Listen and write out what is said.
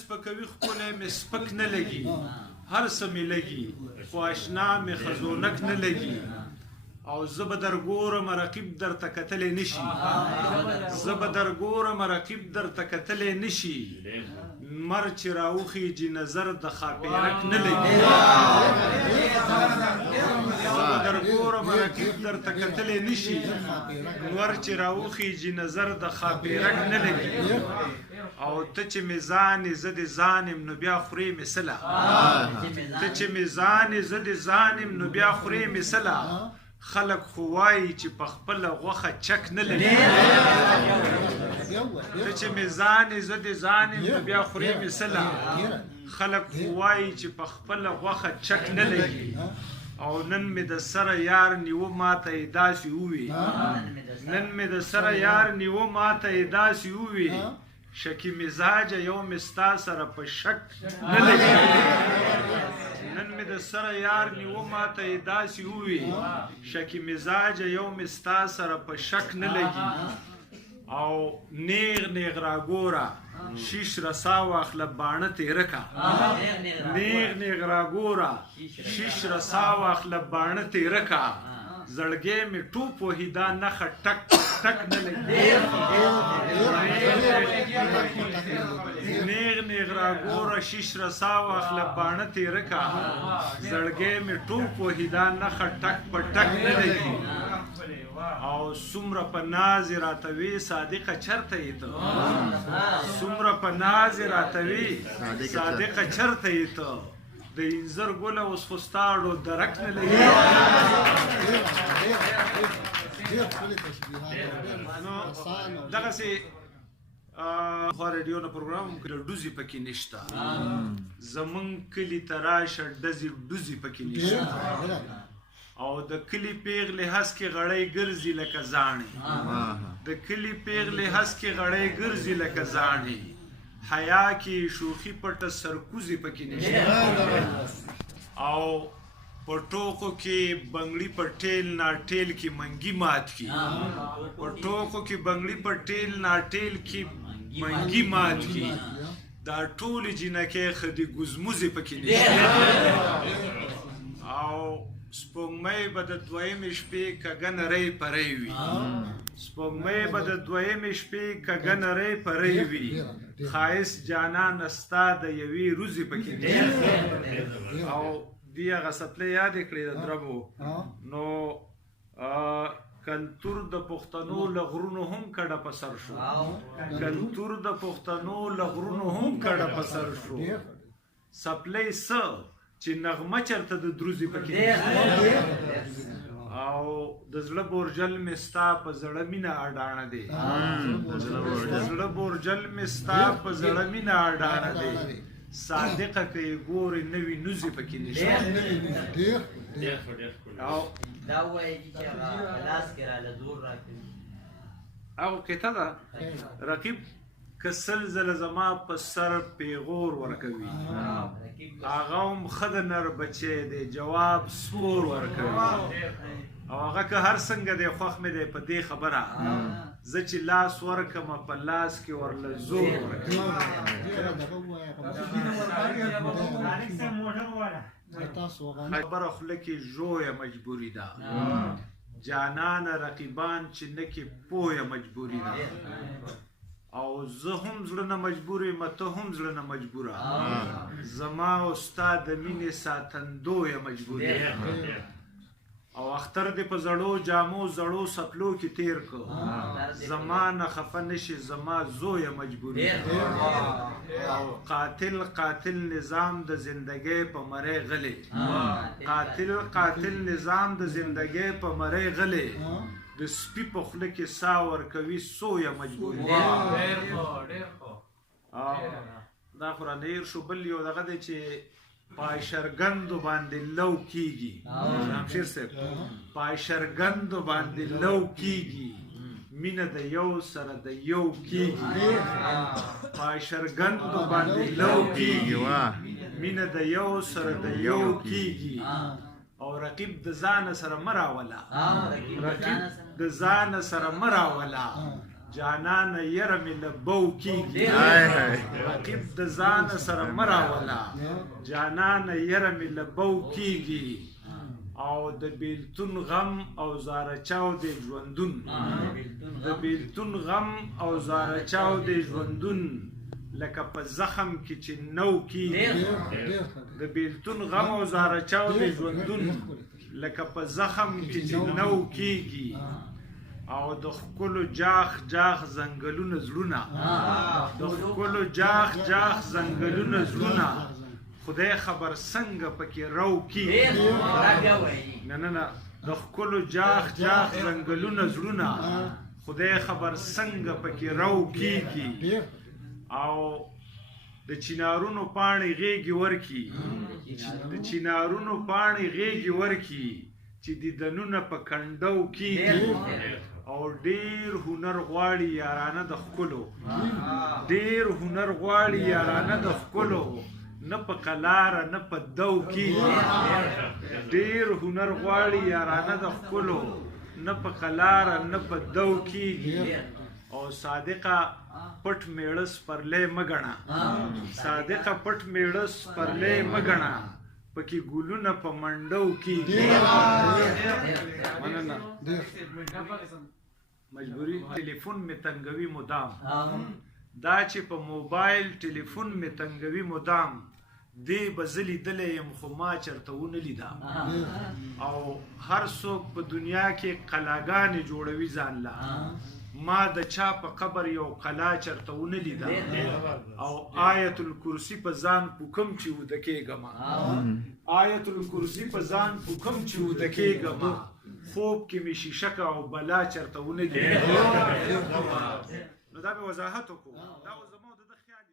سپکوي ښکلی مې سپک نه لګي هر څه مې لګي خو اشنا مې خزونک نه لګي او زه به در ګورم رقیب درته کتلی نشي زه به در ګورم رقیب درته کتلی نشي مر چې راوخیږي نظر د خاپیرک نه لګي زه به در ګورم رقیب درته کتلی نشي مر چې راوخیږي نظر د خاپیرک نه لګي او ته چې مې ځانې زه دې ځانم نو بیا خورې مې سله ته چې مې ځانې زه دې ځانم نو بیا خورې مې سله خلق خو وایي چې په خپله غوښه چک نه لګي ته چې مې ځانې زه دې ځانم نو بیا خورې مې سله خلق خو وایي چې په خپله غوښه چک نه لګي او نن مې د سره یار نیوه ماته یې داسې ووي نن مې د سره یار نیوه ماته یې داسې ووي شکی مزاجه یو مې ستا سره په شک نه لګي نن مې د سره یار نیوه ماته یې داسې ووي شکی مزاجه یو مې ستا سره په شک نه لګي او نیغ نیغ راګوره شیش رسا واخله باڼه تیره کا نیغ نیغ راګوره شیش رسا واخله باڼه تیره کا زړګی مې ټوپ وهي دا نښه ټک ټک نه لګي نیغ نیغ راګوره شیش رسا واخله باڼه تیره کا زړګی مې ټوپ وهي دا نښه ټک په ټک نه لګي او څومره په ناز یې راته وي صادقه چرته یې ته څومره په ناز یې راته وي صادقه چرته یې ته د انځر ګله اوس خو ستا اړو درک نه لګي دغسې خوا ریډیو نه پروګرام هم کړی ډوزې پکې نشته زمونږ کلي ته راشه ډزې ډوزې پکې نشته او د کلي پیغلې هسکې غړی ګرځي لکه زاڼې د کلي پیغلې هسکې غړی ګرځي لکه زاڼې حیا کې شوخي پټه سرکوزې پکې نشته او په ټوکو کې بنګړي په ټیل ناټیل کې منګي مات کی په ټوکو کې بنګړي په ټیل ناټیل کې منګي مات کی دا ټولې جنکې خدي ګزموزې پکې نشته او سپوږمۍ به د دویمې شپې کږه نرۍ پرۍ وي سپوږمۍ به د دویمې شپې کږه نرۍ پرۍ وي ښایست جانان ستا د یوې روزې پکې نشته او دې هغه څپلۍ یادې کړې د دربو نو کلتور د پښتنو له غرونو هم کډه په سر شو کلتور د پښتنو له غرونو هم کډه په سر شو څپلۍ څه چې نغمه چرته د دروزې پکې او د زړه بورجل مې ستا په زړه مینه اډانه دی د زړه بورجل مې ستا په زړه مینه اډانه دی صادقه که یې ګورې نوي نوزې پکې نشته هغه قطعه ده رقیب که سل زله زما په سر پیغور ورکوي هغه هم ښه د نر بچی دی جواب سپور ورکوي او هغه که هر څنګه دی خوښ مې دی په دې خبره زه چې لاس ورکمه په لاس کې ورله زور ورکوي خبره خوله کې ژویه مجبوري ده جانانه رقیبان چې نه کې پویه مجبوري ده او زه هم زړه نه مجبور یم ته هم زړه نه مجبوره زما او ستا د مینې ساتندویه مجبوري او اختر دې په زړو جامو زړو سپلو کې تیر کو زما نه خفه نشي زما زویه مجبوري او قاتل قاتل نظام د زندګۍ په مرۍ غلی قاتل قاتل نظام د زندګۍ په مرۍ غلی د سپي په خوله کې سا ورکوي سویه مجبوري دا خو رانه هېر شو بل یو دغه دی چې پایشرګندو باندې لو کیږي شمشیر صاحب پایشرګندو باندې لو کیږي مینه د یو سره د یو کیږي پایشرګندو باندې لو کیږي مینه د یو سره د یو کیږي او رقیب د ځان سره مراوله رقیب د ځان سره مراوله جانانه یره مې له بو کېږي رقیب د ځانه سره مه راوله جانانه یره مې له بو کېږي او د بیلتون غم او زارچاو د ژوندون د بیلتون غم او زارچاو د ژوندون لکه په زخم کې چې نو کېږي د بیلتون غم او زارچاو د ژوندون لکه په زخم کې چې نو کېږي او د ښکلو جاخ جاخ ځنګلونه زړونه د ښکلو جاخ جاخ ځنګلونه زړونه خدای خبر څنګه پکې رو کېږي نه د ښکلو جاخ جاخ ځنګلونه زړونه خدای خبر څنګه پکې رو کېږي او د چینارونو پاڼې غېږې ورکي د چینارونو پاڼې غېږې ورکي چې دیدنونه په کنډو کېږي او ډېر هنر غواړي یارانه د ښکلو ډېر هنر غواړي یارانه د ښکلو نه په قلاره نه په دو کېږي ډېر هنر غواړي یارانه د ښکلو نه په قلاره نه په دو کېږي او صادقه پټ میړه سپرلی مه ګڼه صادقه پټ میړه سپرلی مه ګڼه پکې ګلونه په منډو کېږي مننه مجبوري ټلیفون مې تنګوي مدام دا چې په موبایل ټلیفون مې تنګوي مدام دی به زه لیدلی یم خو ما چېرته ونه لیده او هر څوک په دنیا کې قلاګانې جوړوي ځان له ما د چا په قبر یو قلا چېرته ونه لیده او آیت الکرسي په ځان پوکم چې وده کېږمه آیت الکرسي په ځان پوکم چې وده کېږمه خوب کې مې شیشکه او بلا چېرته ونه لیده نو دا به وضاحت وکړو دا اوس زما د ده خیال